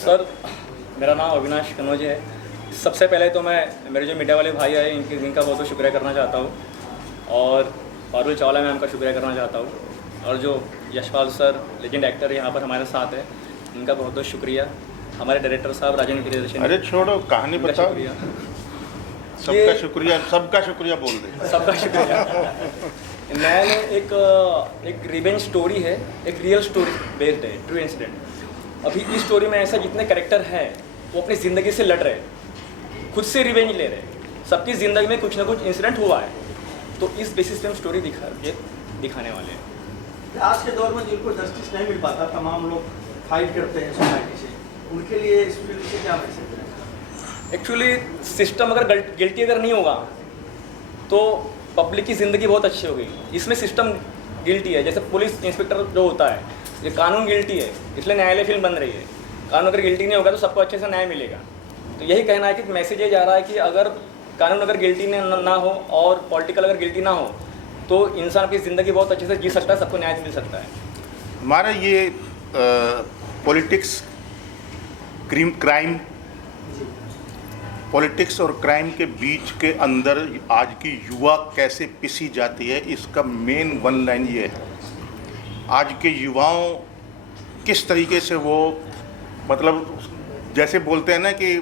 Sir, मेरा नाम अविनाश कनौज है। सबसे पहले तो मैं मेरे जो मीडिया वाले भाई आए इनका बहुत बहुत शुक्रिया करना चाहता हूँ, और पारुल चावला मैम का शुक्रिया करना चाहता हूँ, और जो यशपाल सर लेजेंड एक्टर यहाँ पर हमारे साथ है, इनका बहुत बहुत शुक्रिया। हमारे डायरेक्टर साहब राजेंद्र प्रियदर्शन, अरे छोड़ो, कहानी बताओ। सबका शुक्रिया, सबका शुक्रिया बोल दे। सबका शुक्रिया। मैंने एक रिवेंज स्टोरी है, एक रियल स्टोरी बेस्ड है, ट्रू इंसिडेंट। अभी इस स्टोरी में ऐसा जितने कैरेक्टर हैं वो अपनी ज़िंदगी से लड़ रहे हैं, खुद से रिवेंज ले रहे हैं। सबकी ज़िंदगी में कुछ ना कुछ इंसिडेंट हुआ है, तो इस बेसिस पे हम स्टोरी दिखाने वाले हैं। आज के दौर में जिनको जस्टिस नहीं मिल पाता, तमाम लोग फाइट करते हैं सोसाइटी से, उनके लिए इस फिल्म से क्या मैसेज है? एक्चुअली सिस्टम अगर गिल्टी अगर नहीं होगा तो पब्लिक की ज़िंदगी बहुत अच्छी हो गई। इसमें सिस्टम गिल्टी है, जैसे पुलिस इंस्पेक्टर जो होता है, ये कानून गिल्टी है, इसलिए न्यायालय फिल्म बन रही है। कानून अगर गिल्टी नहीं होगा तो सबको अच्छे से न्याय मिलेगा। तो यही कहना है कि मैसेज ये जा रहा है कि अगर कानून अगर गिल्टी ना हो और पॉलिटिकल अगर गिल्टी ना हो तो इंसान अपनी ज़िंदगी बहुत अच्छे से जी सकता है, सबको न्याय मिल सकता है। हमारा ये पॉलिटिक्स क्राइम पॉलिटिक्स और क्राइम के बीच के अंदर आज की युवा कैसे पिसी जाती है, इसका मेन वन लाइन ये है। आज के युवाओं किस तरीके से वो, मतलब जैसे बोलते हैं ना कि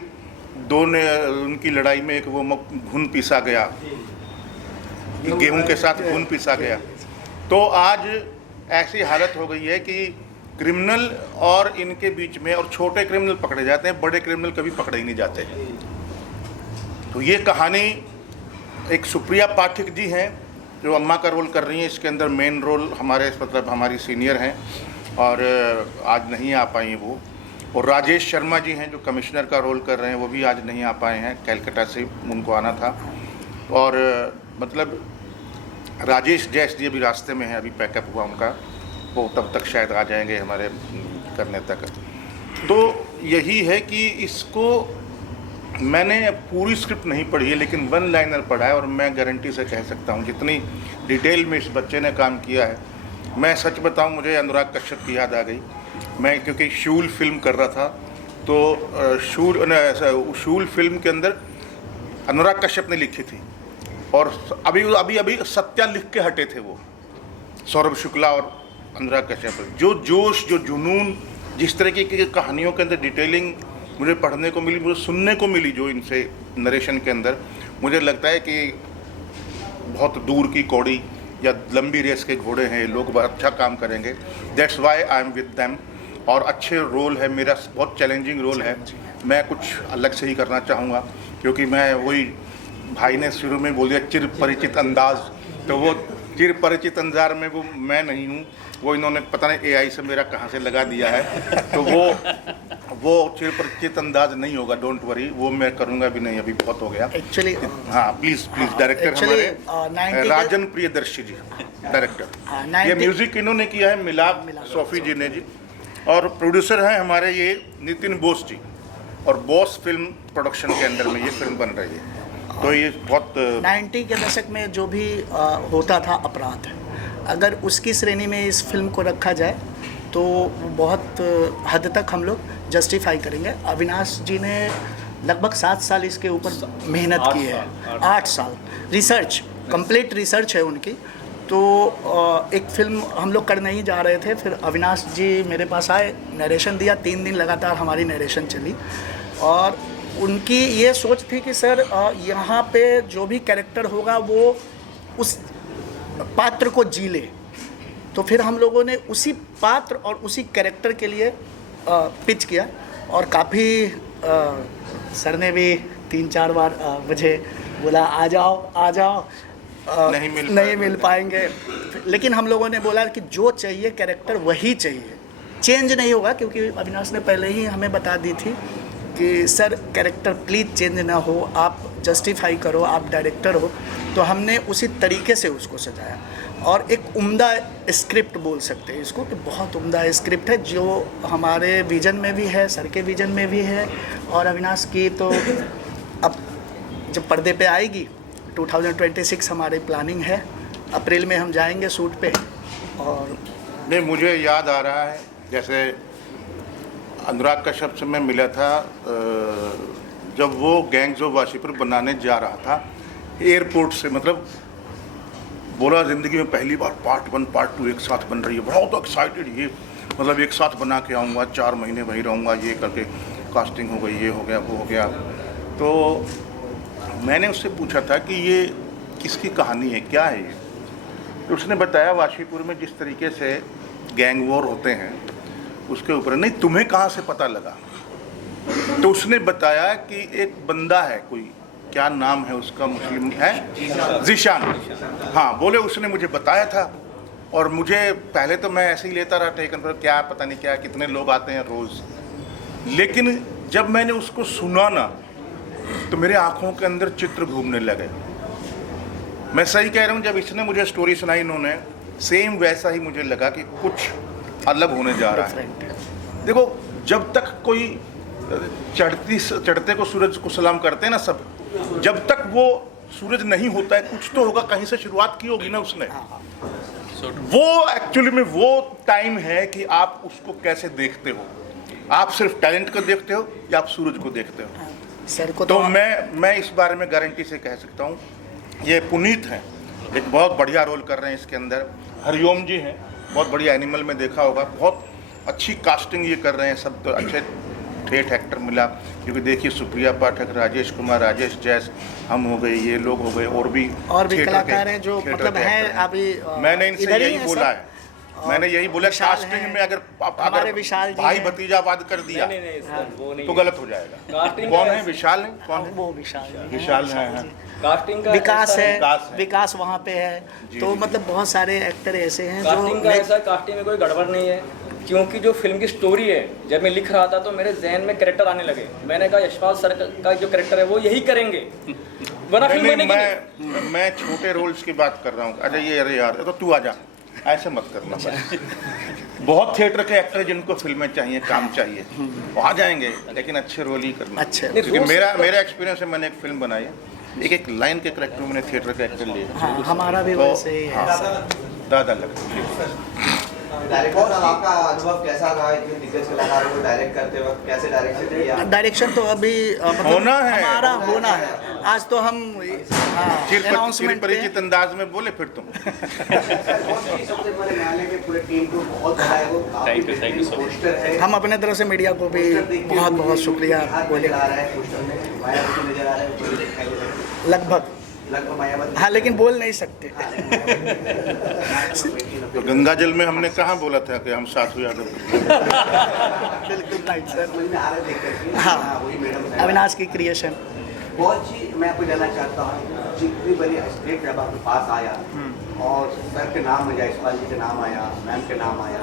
दो ने उनकी लड़ाई में एक वो घुन पीसा गया, गेहूं के साथ घुन पीसा गया। तो आज ऐसी हालत हो गई है कि क्रिमिनल और इनके बीच में, और छोटे क्रिमिनल पकड़े जाते हैं, बड़े क्रिमिनल कभी पकड़े ही नहीं जाते। तो ये कहानी एक सुप्रिया पाठक जी हैं जो अम्मा का रोल कर रही हैं। इसके अंदर मेन रोल हमारे हमारी सीनियर हैं और आज नहीं आ पाई वो। और राजेश शर्मा जी हैं जो कमिश्नर का रोल कर रहे हैं, वो भी आज नहीं आ पाए हैं, कलकत्ता से उनको आना था। और मतलब राजेश जैस जी अभी रास्ते में हैं, अभी पैकअप हुआ उनका, वो तब तक शायद आ जाएंगे हमारे करने तक। तो यही है कि इसको मैंने पूरी स्क्रिप्ट नहीं पढ़ी है, लेकिन वन लाइनर पढ़ा है, और मैं गारंटी से कह सकता हूँ जितनी डिटेल में इस बच्चे ने काम किया है। मैं सच बताऊँ, मुझे अनुराग कश्यप की याद आ गई। मैं क्योंकि शूल फिल्म कर रहा था, तो शूल फिल्म के अंदर अनुराग कश्यप ने लिखी थी, और अभी सत्या लिख के हटे थे वो, सौरभ शुक्ला और अनुराग कश्यप। जो जोश, जो जुनून, जिस तरीके की कहानियों के अंदर डिटेलिंग मुझे पढ़ने को मिली, मुझे सुनने को मिली, जो इनसे नरेशन के अंदर, मुझे लगता है कि बहुत दूर की कौड़ी या लंबी रेस के घोड़े हैं, लोग बहुत अच्छा काम करेंगे। That's why I am with them. और अच्छे रोल है, मेरा बहुत चैलेंजिंग रोल है। मैं कुछ अलग से ही करना चाहूँगा, क्योंकि मैं वही, भाई ने शुरू में बोल दिया चिर परिचित अंदाज, तो वो चिर परिचित अंदाज में वो मैं नहीं हूँ, वो इन्होंने पता नहीं AI से मेरा कहाँ से लगा दिया है। तो वो चिर परिचित अंदाज नहीं होगा, डोंट वरी, वो मैं करूँगा भी नहीं, अभी बहुत हो गया एक्चुअली। हाँ प्लीज़ डायरेक्टर हमारे राजन प्रियदर्शी जी डायरेक्टर। ये म्यूजिक इन्होंने किया है मिलाप सोफी जी ने जी, और प्रोड्यूसर हैं हमारे ये नितिन बोस जी, और बॉस फिल्म प्रोडक्शन के अंदर में ये फिल्म बन रही है। तो ये बहुत 90 के दशक में जो भी होता था अपराध, अगर उसकी श्रेणी में इस फिल्म को रखा जाए तो बहुत हद तक हम लोग जस्टिफाई करेंगे। अविनाश जी ने लगभग 7 साल इसके ऊपर मेहनत की है, 8 साल रिसर्च, कंप्लीट रिसर्च है उनकी। तो एक फिल्म हम लोग करने ही जा रहे थे, फिर अविनाश जी मेरे पास आए, नरेशन दिया, 3 दिन लगातार हमारी नरेशन चली, और उनकी ये सोच थी कि सर यहाँ पे जो भी कैरेक्टर होगा वो उस पात्र को जी ले। तो फिर हम लोगों ने उसी पात्र और उसी कैरेक्टर के लिए पिच किया, और काफ़ी सर ने भी 3-4 बार मुझे बोला आ जाओ, नहीं मिल पाएंगे, लेकिन हम लोगों ने बोला कि जो चाहिए कैरेक्टर वही चाहिए, चेंज नहीं होगा, क्योंकि अविनाश ने पहले ही हमें बता दी थी कि सर कैरेक्टर प्लीज़ चेंज ना हो, आप जस्टिफाई करो, आप डायरेक्टर हो। तो हमने उसी तरीके से उसको सजाया, और एक उम्दा स्क्रिप्ट बोल सकते हैं इसको, कि बहुत उम्दा स्क्रिप्ट है, जो हमारे विजन में भी है, सर के विजन में भी है, और अविनाश की तो अब जब पर्दे पे आएगी 2026 हमारी प्लानिंग है, अप्रैल में हम जाएंगे शूट पे। और नहीं, मुझे याद आ रहा है जैसे अनुराग कश्यप से मैं मिला था जब वो गैंग्स ऑफ वाशीपुर बनाने जा रहा था एयरपोर्ट से, मतलब बोला ज़िंदगी में पहली बार पार्ट 1 पार्ट 2 एक साथ बन रही है, बहुत एक्साइटेड, ये मतलब एक साथ बना के आऊँगा, 4 महीने वहीं रहूँगा, ये करके कास्टिंग हो गई, ये हो गया, वो हो गया। तो मैंने उससे पूछा था कि ये किसकी कहानी है, क्या है ये? तो उसने बताया वाशीपुर में जिस तरीके से गैंग वॉर होते हैं उसके ऊपर। नहीं, तुम्हें कहाँ से पता लगा? तो उसने बताया कि एक बंदा है, कोई क्या नाम है उसका, मुस्लिम है, ज़ीशान। हाँ, बोले उसने मुझे बताया था, और मुझे पहले तो मैं ऐसे ही लेता रहा टेकन पर, क्या पता नहीं क्या कितने लोग आते हैं रोज़, लेकिन जब मैंने उसको सुना ना तो मेरे आँखों के अंदर चित्र घूमने लगे। मैं सही कह रहा हूँ, जब इसने मुझे स्टोरी सुनाई इन्होंने, सेम वैसा ही मुझे लगा कि कुछ अलग होने जा रहा है। देखो, जब तक कोई चढ़ते को सूरज को सलाम करते हैं ना सब, जब तक वो सूरज नहीं होता है कुछ तो होगा, कहीं से शुरुआत की होगी ना उसने। वो एक्चुअली में वो टाइम है कि आप उसको कैसे देखते हो, आप सिर्फ टैलेंट को देखते हो या आप सूरज को देखते हो। सर को तो मैं इस बारे में गारंटी से कह सकता हूँ, ये पुनीत हैं, एक बहुत बढ़िया रोल कर रहे हैं इसके अंदर। हरिओम जी हैं, बहुत बढ़िया एनिमल में देखा होगा, बहुत अच्छी कास्टिंग ये कर रहे हैं, सब तो अच्छे ठेठ एक्टर मिला, क्योंकि देखिए सुप्रिया पाठक, राजेश कुमार, राजेश जैस, हम हो गए, ये लोग हो गए, और भी कलाकार हैं जो मतलब हैं अभी। मैंने इनसे यही बोला है, मैंने यही बोला, कास्टिंग में अगर विशाल भाई भतीजावाद कर दिया नहीं सर, वो नहीं तो गलत हो जाएगा। कास्टिंग कौन है? विशाल है, कौन है? वो विशाल विशाल है, कास्टिंग का विकास ऐसा है, विकास वहाँ पे है, तो मतलब बहुत सारे एक्टर ऐसे हैं कास्टिंग का ऐसा, कास्टिंग में कोई गड़बड़ नहीं है, क्योंकि जो फिल्म की स्टोरी है, जब मैं लिख रहा था तो मेरे जहन में कैरेक्टर आने लगे। मैंने कहा यशपाल सर का जो कैरेक्टर है वो यही करेंगे, वरना फिल्म बनेगी। मैं छोटे रोल्स की बात कर रहा हूँ। अरे यार तो तू आ जा, ऐसे मत करना। बहुत थिएटर के एक्टर जिनको फिल्में चाहिए, काम चाहिए, वो आ जाएंगे, लेकिन अच्छे रोल ही करना। अच्छे, क्योंकि मेरा एक्सपीरियंस है, मैंने एक फिल्म बनाई है, एक लाइन के करेक्टर मैंने थिएटर के एक्टर लिए। हाँ, हमारा भी वैसे ही है। दादा लग डायरेक्टर साहब, आपका अनुभव कैसा रहा? इतने दिग्गज कलाकारों को डायरेक्ट करते वक्त कैसे डायरेक्शन किया? डायरेक्शन तो अभी मतलब होना है, हमारा होना है। आज तो हम अनाउंसमेंट परिचित अंदाज में बोले फिर तुम। सबसे पहले न्यायालय के पूरे टीम को बहुत बड़ा है, वो थैंक यू पोस्टर है, हम अपने तरफ से मीडिया को भी बहुत बहुत शुक्रिया बोले। आ रहा है पोस्टर में, मायावती नजर आ रहा है, लगभग मायावती। हाँ, लेकिन बोल नहीं सकते। तो गंगा जल में हमने कहाँ बोला था कि हम साधु यादव? बिल्कुल राइट सर। समझ में आ रहा है देख करके। हाँ, वही मैडम अविनाश की क्रिएशन। बहुत चीज मैं आपको जानना चाहता हूँ, जितनी बड़ी स्टेट जब आपके पास आया और सर के नाम, जयसवाल जी के नाम आया, मैम के नाम आया,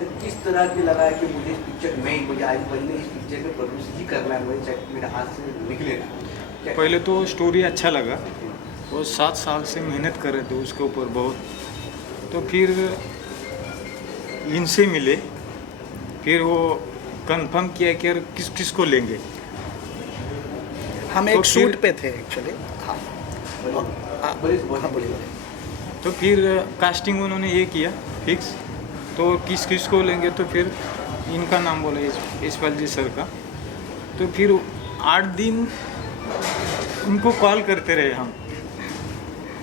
तो किस तरह की लगा है कि मुझे इस पिक्चर में, मुझे आज बनने इस पिक्चर में प्रोड्यूस ही करना है, मुझे मेरे हाथ से निकले ना। पहले तो स्टोरी अच्छा लगा, वो 7 साल से मेहनत कर रहे थे उसके ऊपर बहुत, तो फिर इनसे मिले, फिर वो कंफर्म किया कि यार किस को लेंगे। हम तो एक फिर- शूट पे थे एक्चुअली। बोलिए। तो फिर कास्टिंग उन्होंने ये किया फिक्स, तो किस को लेंगे, तो फिर इनका नाम बोला, यशपाल जी सर का। तो फिर 8 दिन उनको कॉल करते रहे हम,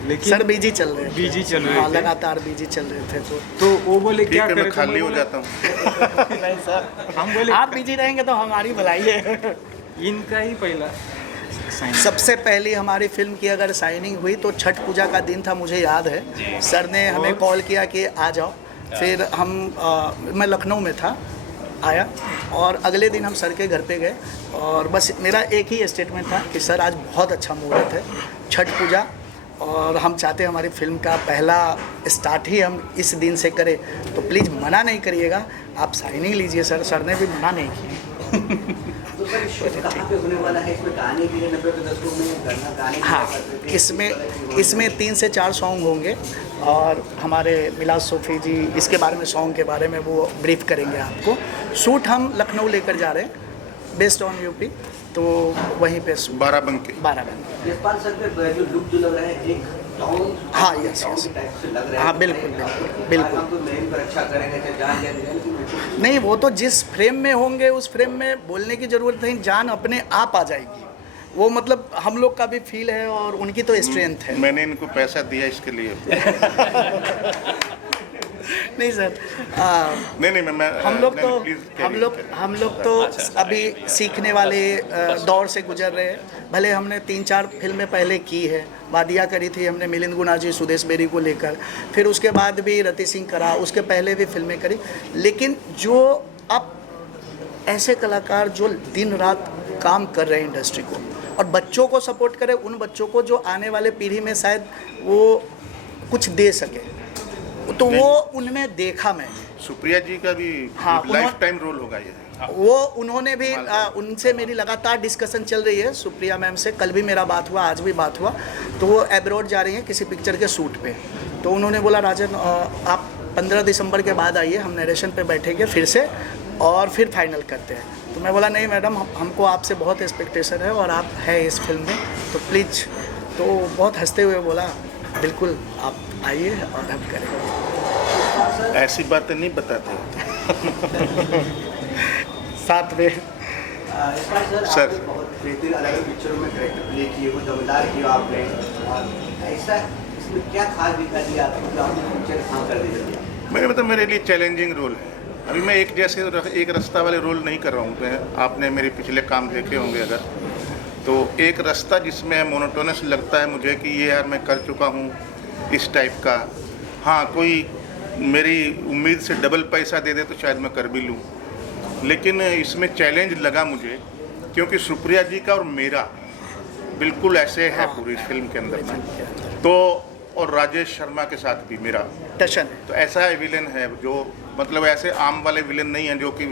लेकिन सर बिजी चल रहे थे। बिजी चल रहे हाँ, थे। लगातार बिजी चल रहे थे। तो वो बोले ठीक क्या है, करें, मैं तो खाली हो बोला, जाता हूँ। नहीं सर, हम बोले आप बिजी रहेंगे तो हमारी भलाई है। इनका ही पहला साइन। सबसे पहली हमारी फिल्म की अगर साइनिंग हुई तो छठ पूजा का दिन था, मुझे याद है। सर ने हमें कॉल किया कि आ जाओ। फिर मैं लखनऊ में था, आया, और अगले दिन हम सर के घर पे गए, और बस मेरा एक ही स्टेटमेंट था कि सर आज बहुत अच्छा मुहूर्त है, छठ पूजा, और हम चाहते हैं हमारी फिल्म का पहला स्टार्ट ही हम इस दिन से करें, तो प्लीज़ मना नहीं करिएगा, आप साइनिंग लीजिए सर। सर ने भी मना नहीं किया। तो सर इस कहाँ पे होने वाला है? इसमें गाने के लिए 90 के दशकों में गाने हाँ, इसमें 3 से 4 सॉन्ग होंगे, और हमारे मिलाद सूफी जी इसके बारे में, सॉन्ग के बारे में वो ब्रीफ करेंगे आपको। शूट हम लखनऊ लेकर जा रहे हैं, बेस्ड ऑन यूपी, तो वहीं पे बाराबंकी। यशपाल सर पे जो लुक जो लग रहा है, एक डाउन हाँ, yes, yes. टाइप से लग रहा है। हाँ, बिल्कुल, बिल्कुल, बिल्कुल। हम तो मेन पर अच्छा करेंगे, चाहे जान जाए लेकिन नहीं, वो तो जिस फ्रेम में होंगे उस फ्रेम में बोलने की ज़रूरत नहीं, जान अपने आप आ जाएगी। वो मतलब हम लोग का भी फील है और उनकी तो स्ट्रेंथ है। मैंने इनको पैसा दिया इसके लिए। नहीं सर, नहीं मैं हम लोग तो please हम लोग तो अभी सीखने वाले दौर से गुजर रहे हैं। भले हमने 3-4 फिल्में पहले की है, वादिया करी थी हमने मिलिंद गुना जी सुदेश बेरी को लेकर, फिर उसके बाद भी रति सिंह करा, उसके पहले भी फिल्में करी। लेकिन जो अब ऐसे कलाकार जो दिन रात काम कर रहे हैं इंडस्ट्री को और बच्चों को सपोर्ट करें, उन बच्चों को जो आने वाले पीढ़ी में शायद वो कुछ दे सके, तो वो उनमें देखा मैंने। सुप्रिया जी का भी हाँ, लाइफ टाइम रोल होगा ये। वो उन्होंने भी उनसे मेरी लगातार डिस्कशन चल रही है, सुप्रिया मैम से। कल भी मेरा बात हुआ, आज भी बात हुआ। तो वो एब्रॉड जा रही हैं किसी पिक्चर के शूट पे। तो उन्होंने बोला राजन आप 15 दिसंबर के बाद आइए, हम नरेशन पे बैठेंगे फिर से और फिर फाइनल करते हैं। तो मैं बोला नहीं मैडम, हमको आपसे बहुत एक्सपेक्टेशन है और आप है इस फिल्म में, तो प्लीज़। तो बहुत हंसते हुए बोला बिल्कुल आप आइए और हम करेंगे। ऐसी बातें नहीं बताते। साथ में सर। आपने बहुत बेहतरीन अलग अलग पिक्चरों में कैरेक्टर प्ले किए, वो जमींदार किया आपने, और ऐसा इसमें क्या खास दिखा दिया आपको जो आपने पिक्चर काम कर दिया? मेरे लिए चैलेंजिंग रोल है। अभी मैं एक रास्ता वाले रोल नहीं कर रहा हूँ। आपने मेरे पिछले काम देखे होंगे अगर, तो एक रास्ता जिसमें मोनोटोनस लगता है मुझे कि ये यार मैं कर चुका हूँ इस टाइप का। हाँ, कोई मेरी उम्मीद से डबल पैसा दे दे तो शायद मैं कर भी लूँ, लेकिन इसमें चैलेंज लगा मुझे क्योंकि सुप्रिया जी का और मेरा बिल्कुल ऐसे है पूरी फिल्म के अंदर में। तो और राजेश शर्मा के साथ भी मेरा टशन है। तो ऐसा है विलेन है जो मतलब ऐसे आम वाले विलेन नहीं हैं जो कि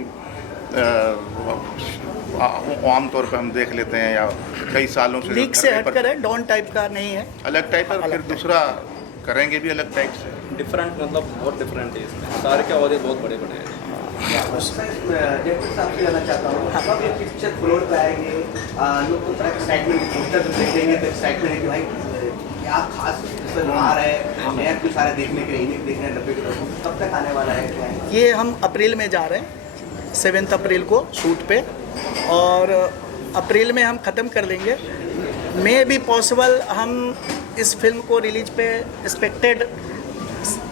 आम तौर पे हम देख लेते हैं या कई सालों से लीक से हटकर है, डॉन टाइप का नहीं है, अलग टाइप है। फिर दूसरा करेंगे भी अलग टाइप से। डिफरेंट मतलब बहुत डिफरेंट है इसमें, सारे के अहदे बहुत बड़े बड़े हैं। जयपुर साहब से जाना चाहता हूँ, अब ये पिक्चर फ्लोर पे आएंगे, लोग तो तरह एक्साइटमेंट पोस्टर देखेंगे तो एक्साइटमेंट है कि भाई क्या खास इसमें आ रहा है, नया कुछ सारा देखने के लिए देखने 90 के कब तक आने वाला है, क्या है? ये हम अप्रैल में जा रहे हैं, 7 अप्रैल को शूट पे, और अप्रैल में हम ख़त्म कर लेंगे। मे बी पॉसिबल हम इस फिल्म को रिलीज पे एक्सपेक्टेड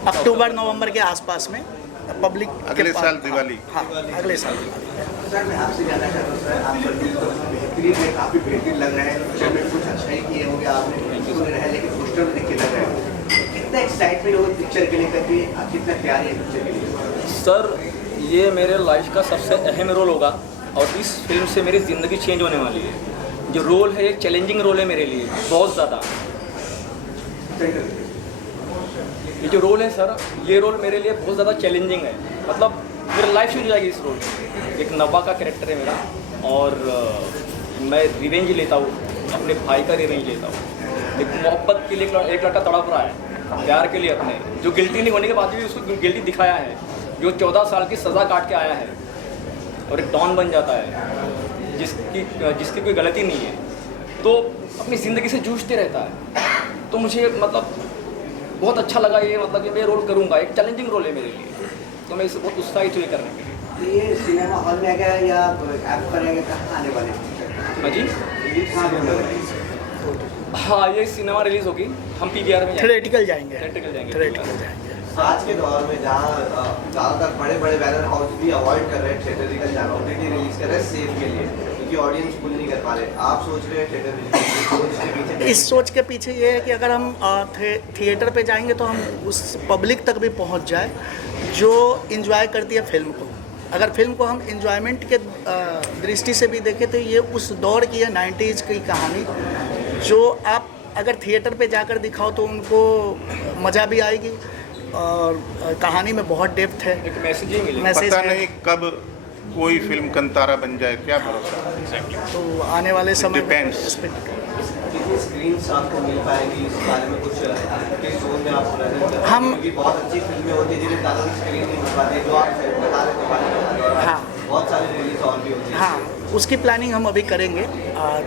अक्टूबर नवंबर के आसपास में पब्लिक अगले साल दिवाली। हाँ, अगले साल दिवाली। सर मैं आपसे जानना चाहता हूँ सर, आप सर्विस तो बेहतरीन है, काफ़ी बेहतरीन लग रहा है, पिक्चर में कुछ अच्छा ही किए होंगे आपने, तो रहा है, लेकिन पोस्टर में देख के लग रहा है कितना एक्साइटमेंट होगा पिक्चर के लिए करके, आप कितना तैयारी है पिक्चर के लिए? सर ये मेरे लाइफ का सबसे अहम रोल होगा और इस फिल्म से मेरी ज़िंदगी चेंज होने वाली है। जो रोल है एक चैलेंजिंग रोल है मेरे लिए बहुत ज़्यादा। ये जो रोल है सर, ये रोल मेरे लिए बहुत ज़्यादा चैलेंजिंग है, मतलब मेरी लाइफ चेंज हो जाएगी इस रोल में। एक नवा का कैरेक्टर है मेरा और मैं रिवेंज लेता हूँ, अपने भाई का रिवेंज लेता हूँ। एक मोहब्बत के लिए एक लड़का तड़प रहा है, प्यार के लिए अपने, जो गिल्टी नहीं होने के बाद भी उसको गिल्टी दिखाया है, जो 14 साल की सज़ा काट के आया है और एक डॉन बन जाता है जिसकी कोई गलती नहीं है, तो अपनी ज़िंदगी से जूझते रहता है। तो मुझे मतलब बहुत अच्छा लगा ये, मतलब कि मैं रोल करूँगा, एक चैलेंजिंग रोल है मेरे लिए, तो मैं इसे बहुत उत्साहित हुए करने के लिए। ये सिनेमा हॉल में आएगा या ऐप पर आएगा, कहाँ आने वाले हैं? हाँ जी, ये कहाँ होने वाले हैं? हाँ ये सिनेमा रिलीज़ होगी, हम PVR में थिएट्रिकल जाएंगे, थिएट्रिकल जाएंगे। थिएट्रिकल जाएंगे। आज के दौर में जहाँ ज़्यादातर बड़े बड़े बैनर हाउस भी अवॉइड कर रहे हैं थिएटरिकल जाना, OTT रिलीज कर रहे हैं सेफ के लिए, क्योंकि ऑडियंस फुल नहीं कर पा रहे। आप सोच रहे हैं थिएटर रिलीज? इस सोच के पीछे ये है कि अगर हम थिएटर पे जाएंगे तो हम उस पब्लिक तक भी पहुंच जाए जो इंजॉय करती है फिल्म को। अगर फिल्म को हम इंजॉयमेंट के दृष्टि से भी देखें तो ये उस दौर की है, 90s की कहानी, जो आप अगर थिएटर पे जाकर दिखाओ तो उनको मज़ा भी आएगी और कहानी में बहुत डेप्थ है, एक मैसेज ही मिलेगा। मैसेज पता है। नहीं कब कोई फिल्म कंतारा बन जाए, क्या भरोसा। तो आने वाले समय में depends. इस पे कितनी स्क्रीन्स आपको मिल पाएगी, इस बारे में कुछ किस जोन में आप प्रेजेंट कर रहे हैं? हम- क्योंकि बहुत अच्छी फिल्में होती हैं जिन्हें ज़्यादा स्क्रीन नहीं मिल पाती, जो आप बता रहे थे, हाँ। बहुत सारी रिलीज और भी होती है। हाँ। उसकी प्लानिंग हम अभी करेंगे।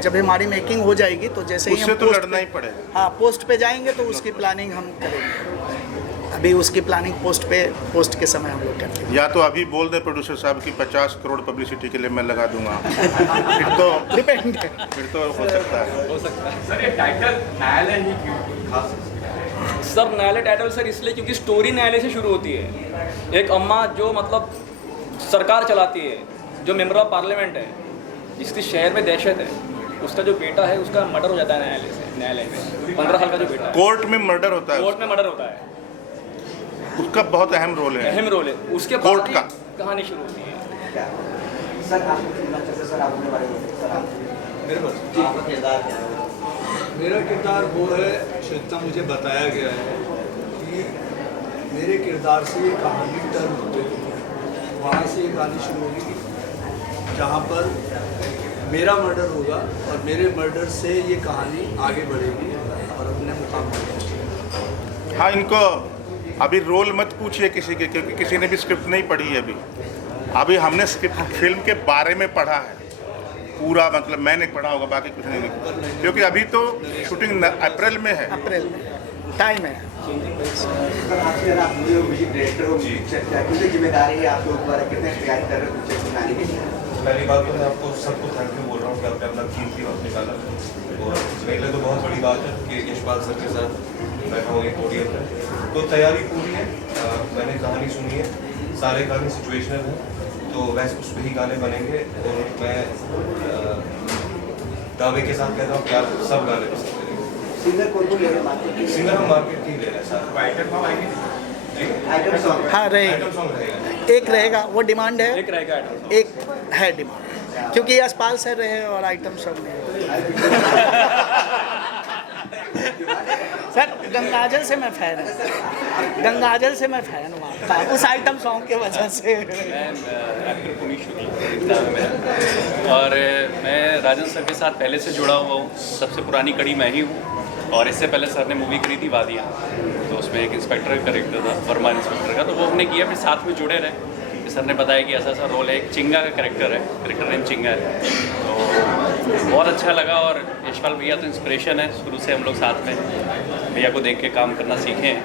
जब हमारी मेकिंग हो जाएगी तो जैसे ही उससे हम तो पोस्ट लड़ना ही पे- पड़ेगा। हाँ, पोस्ट पे जाएंगे तो उसकी प्लानिंग हम करेंगे। अभी उसकी प्लानिंग पोस्ट के समय हम लोग करते हैं। या तो अभी बोल दे प्रोड्यूसर साहब की 50 करोड़ पब्लिसिटी के लिए मैं लगा दूंगा, फिर तो हो सकता है। सर ये टाइटल न्यायालय ही क्यों खास? सर न्यायालय टाइटल सर इसलिए क्योंकि स्टोरी न्यायालय से शुरू होती है। एक अम्मा जो मतलब सरकार चलाती है, जो मेंबर ऑफ पार्लियामेंट है, जिसकी शहर में दहशत है, उसका जो बेटा है उसका मर्डर हो जाता है न्यायालय में। 15 साल का जो बेटा है, कोर्ट में मर्डर होता है, कोर्ट में मर्डर होता है, उसका बहुत अहम रोल है। अहम रोल है। उसके कोर्ट बाद का ही कहानी शुरू होती है। क्या सर आपको सुनना चाहते सर, आप अपने बारे में बताइए। सर आप मेरे पास जी, आपका किरदार क्या है? मेरा किरदार वो है, जितना मुझे बताया गया है कि मेरे किरदार से ये कहानी टर्न होती है। वहाँ से ये कहानी शुरू होगी जहाँ पर मेरा मर्डर होगा और मेरे मर्डर से ये कहानी आगे बढ़ेगी और अपने मुकाम पर पहुंचेगी। हाँ, इनको अभी रोल मत पूछिए किसी के, क्योंकि किसी ने भी स्क्रिप्ट नहीं पढ़ी है अभी हमने स्क्रिप्ट फिल्म के बारे में पढ़ा है पूरा, मतलब मैंने पढ़ा होगा, बाकी कुछ नहीं, क्योंकि अभी तो शूटिंग अप्रैल में है। अप्रैल में टाइम है। सर आपसे अगर आप म्यूजिक डायरेक्टर हो, पिक्चर क्या कितनी जिम्मेदारी है आपके ऊपर, कितने तैयारी कर रहे हो पिक्चर बनाने के लिए? पहली बात तो मैं आपको सबको थैंक यू बोल रहा हूँ कि आपने अपना कीमती वक्त निकाला। और मेरे लिए तो बहुत बड़ी बात है कि यशपाल सर के साथ बैठा हूँ एक पोडियम पर। तो तैयारी पूरी है, मैंने कहानी सुनी है, सारे गाने सिचुएशनल हैं, तो वैसे उस पर ही गाने बनेंगे। और मैं दावे के साथ कहता हूँ कि आप सब गाने पसंद करेंगे। सिंगर कौन ले रहे हैं मार्केट की? सिंगर हम मार्केट ही ले रहे हैं साथ। आइटम सॉन्ग आएंगे जी, आइटम सॉन्ग हाँ, रहेगा, आइटम सॉन्ग रहेगा। एक रहेगा, वो डिमांड है, एक रहेगा आइटम। एक है डिमांड, क्योंकि यशपाल सर रहे और आइटम सॉन्ग नहीं। सर गंगाजल से मैं फ़ैन हूँ, गंगाजल से मैं फ़ैन हूँ आपका, उस आइटम सॉन्ग की वजह से। मैं एक्टर पुनीत शुक्ल नाम है मेरा, और मैं राजन सर के साथ पहले से जुड़ा हुआ हूँ। सबसे पुरानी कड़ी मैं ही हूँ, और इससे पहले सर ने मूवी करी थी वादियाँ, तो उसमें एक इंस्पेक्टर का कैरेक्टर था, वर्मा इंस्पेक्टर का, तो वो हमने किया, फिर साथ में जुड़े रहे। सर ने बताया कि ऐसा ऐसा रोल है, एक चिंगा का कैरेक्टर है, कैरेक्टर नेम चिंगा है, तो बहुत अच्छा लगा। और यशपाल भैया तो इंस्पिरेशन है, शुरू से हम लोग साथ में भैया को देख के काम करना सीखे हैं,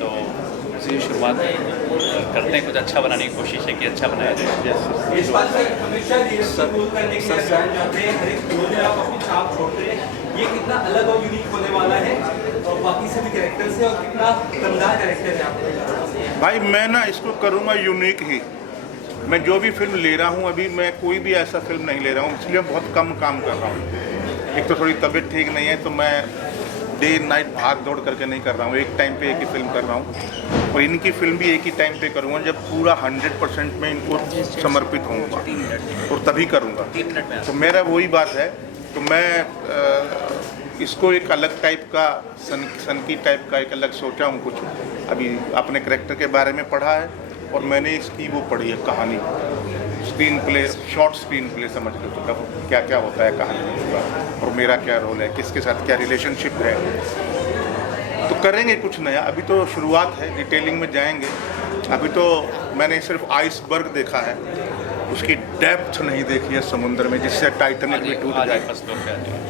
तो उसी शुरुआत करते हैं, कुछ अच्छा बनाने की कोशिश है कि अच्छा बनाया जाए। यशपाल सर हमेशा लीडरशिप रोल करने के लिए जान जाते हैं, हर एक रोल में आप अपनी छाप छोड़ते हैं। ये कितना अलग और यूनिक होने वाला है और बाकी सभी कैरेक्टर से, और कितना दमदार कैरेक्टर है आपका? भाई मैं ना इसको करूँगा यूनिक ही। मैं जो भी फिल्म ले रहा हूँ अभी, मैं कोई भी ऐसा फिल्म नहीं ले रहा हूँ, इसलिए बहुत कम काम कर रहा हूँ। एक तो थोड़ी तबीयत ठीक नहीं है, तो मैं डे नाइट भाग दौड़ करके नहीं कर रहा हूँ, एक टाइम पे एक ही फिल्म कर रहा हूँ। और इनकी फिल्म भी एक ही टाइम पे करूँगा जब पूरा 100% में इनको समर्पित होऊंगा, और तभी करूँगा। तो मेरा वही बात है, तो मैं इसको एक अलग टाइप का सनकी टाइप का एक अलग सोचा हूँ कुछ। अभी अपने करैक्टर के बारे में पढ़ा है, और मैंने इसकी वो पढ़ी है कहानी, screen play, short screen play समझ लो, तो तब क्या क्या होता है कहानी में, और मेरा क्या रोल है, किसके साथ क्या रिलेशनशिप है। तो करेंगे कुछ नया, अभी तो शुरुआत है, डिटेलिंग में जाएंगे। अभी तो मैंने सिर्फ आइसबर्ग देखा है, उसकी डेप्थ नहीं देखी है समुद्र में, जिससे टाइटैनिक भी टूट जाए।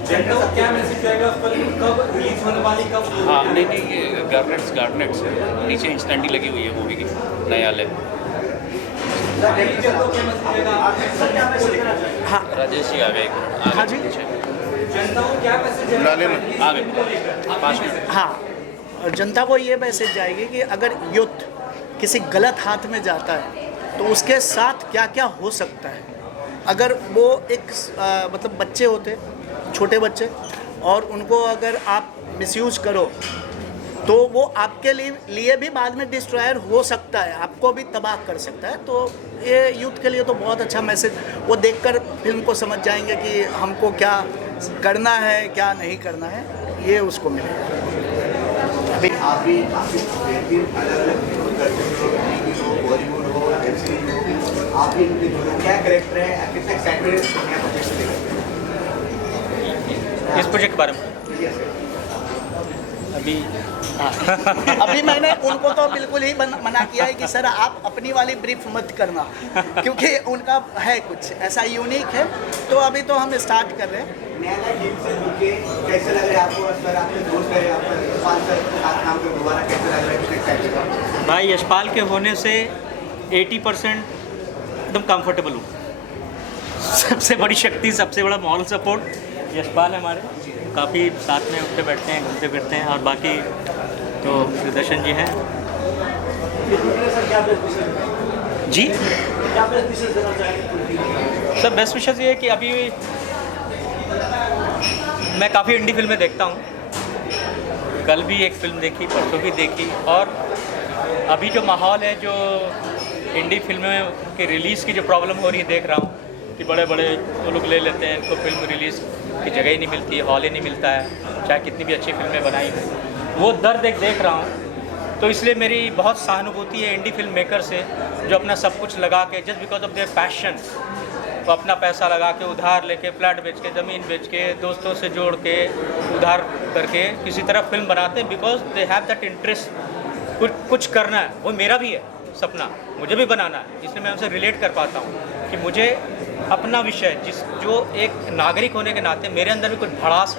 जनता को क्या मैसेज जाएगा, फिल्म कब रिलीज होने वाली, कब? हाँ, नहीं, ये गार्नेट्स है, नीचे इंस्टेंटी लगी हुई है मूवी की, न्यायालय। जनता को क्या मैसेज जाएगा? हाँ राजेश जी आ गए, हाँ जी, जनता को क्या मैसेज बुला जाएगा? लेना। आ गए 5 मिनट। हाँ, और जनता को ये मैसेज जाएगी कि अगर युद्ध किसी गलत हाथ में जाता है तो उसके साथ क्या क्या हो सकता है। अगर वो एक मतलब बच्चे होते, छोटे बच्चे, और उनको अगर आप मिसयूज करो तो वो आपके लिए भी बाद में डिस्ट्रॉयर हो सकता है, आपको भी तबाह कर सकता है। तो ये यूथ के लिए तो बहुत अच्छा मैसेज, वो देखकर फिल्म को समझ जाएंगे कि हमको क्या करना है, क्या नहीं करना है, ये उसको मिलेगा। अभी आप भी अलग अलग फिल्म करते हो, टीवी हो, बॉलीवुड हो, वेब सीरीज हो, आप भी इनके जो क्या कैरेक्टर है, कितना एक्साइटमेंट है क्या प्रोजेक्ट लेकर? इस प्रोजेक्ट के बारे में अभी अभी मैंने उनको तो बिल्कुल ही मना किया है कि सर आप अपनी वाली ब्रीफ मत करना, क्योंकि उनका है कुछ ऐसा यूनिक है। तो अभी तो हम स्टार्ट कर रहे हैं। नया टीम से जुड़के कैसे लग रहा है आपको? सर आपके दोस्त है, आपका यशपाल सर के साथ काम कर दोबारा कैसे लग रहा है? कितने एक्साइटेड हो? भाई यशपाल के होने से 80% एकदम कंफर्टेबल हूँ। सबसे बड़ी शक्ति, सबसे बड़ा मॉरल सपोर्ट यशपाल है हमारे, काफ़ी साथ में उठते बैठते हैं, घूमते फिरते हैं। और बाकी तो सुदर्शन जी हैं जी। सर बेस्ट विशेष ये है कि अभी मैं काफ़ी इंडी फिल्में देखता हूँ। कल भी एक फ़िल्म देखी, परसों भी देखी। और अभी जो माहौल है, जो इंडी फिल्में की रिलीज़ की जो प्रॉब्लम हो रही है, देख रहा हूँ कि बड़े बड़े वो लोग ले लेते हैं, इनको फिल्म रिलीज़ की जगह ही नहीं मिलती, हॉल ही नहीं मिलता है, चाहे कितनी भी अच्छी फिल्में बनाई हो। वो दर्द एक देख रहा हूँ। तो इसलिए मेरी बहुत सहानुभूति है इंडी फिल्म मेकर से, जो अपना सब कुछ लगा के, just because of their passion, वो अपना पैसा लगा के, उधार लेके, फ्लैट बेच के, ज़मीन बेच के, दोस्तों से जोड़ के, उधार करके किसी तरह फिल्म बनाते हैं। Because they have that interest, कुछ करना है। वो मेरा भी है सपना, मुझे भी बनाना है। इसलिए मैं उनसे रिलेट कर पाता हूँ कि मुझे अपना विषय, जो एक नागरिक होने के नाते मेरे अंदर भी कुछ भड़ास,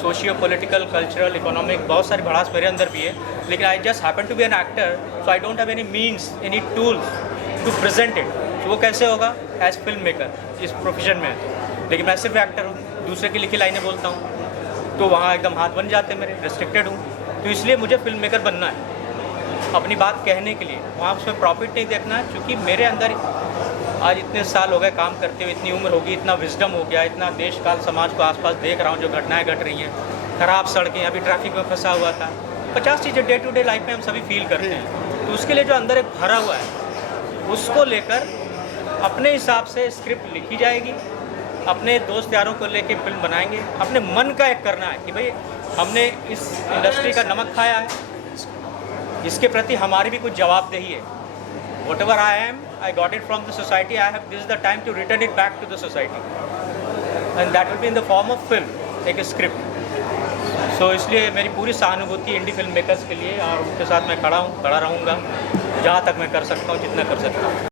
सोशियो पॉलिटिकल, कल्चरल, इकोनॉमिक, बहुत सारी भड़ास मेरे अंदर भी है। लेकिन I just happen to be an actor, so I don't have any means, any tools to present it. तो वो कैसे होगा एज फिल्म मेकर, इस प्रोफेशन में है तो। लेकिन मैं सिर्फ एक्टर हूँ, दूसरे की लिखी लाइनें बोलता हूँ, तो वहाँ एकदम हाथ बन जाते हैं मेरे, रिस्ट्रिक्टेड हूँ। तो इसलिए मुझे फिल्म मेकर बनना है, अपनी बात कहने के लिए। वहाँ उसमें प्रॉफिट नहीं देखना है, क्योंकि मेरे अंदर आज इतने साल हो गए काम करते हुए, इतनी उम्र होगी, इतना विजडम हो गया, इतना देश काल समाज को आसपास देख रहा हूँ, जो घटनाएं घट रही हैं, खराब सड़कें, अभी ट्रैफिक में फंसा हुआ था, 50 चीज़ें डे टू डे लाइफ में हम सभी फील करते हैं। तो उसके लिए जो अंदर एक भरा हुआ है, उसको लेकर अपने हिसाब से स्क्रिप्ट लिखी जाएगी, अपने दोस्त यारों को लेके फिल्म बनाएंगे। अपने मन का एक करना है कि भाई हमने इस इंडस्ट्री का नमक खाया है, इसके प्रति हमारी भी कुछ जवाबदेही है। Whatever I am, I got it from the society. This is the time to return it back to the society, and that will be in the form of film, एक स्क्रिप्ट। सो इसलिए मेरी पूरी सहानुभूति इंडी फिल्म मेकर्स के लिए, और उनके साथ मैं खड़ा रहूँगा जहाँ तक मैं कर सकता हूँ, जितना कर सकता हूँ।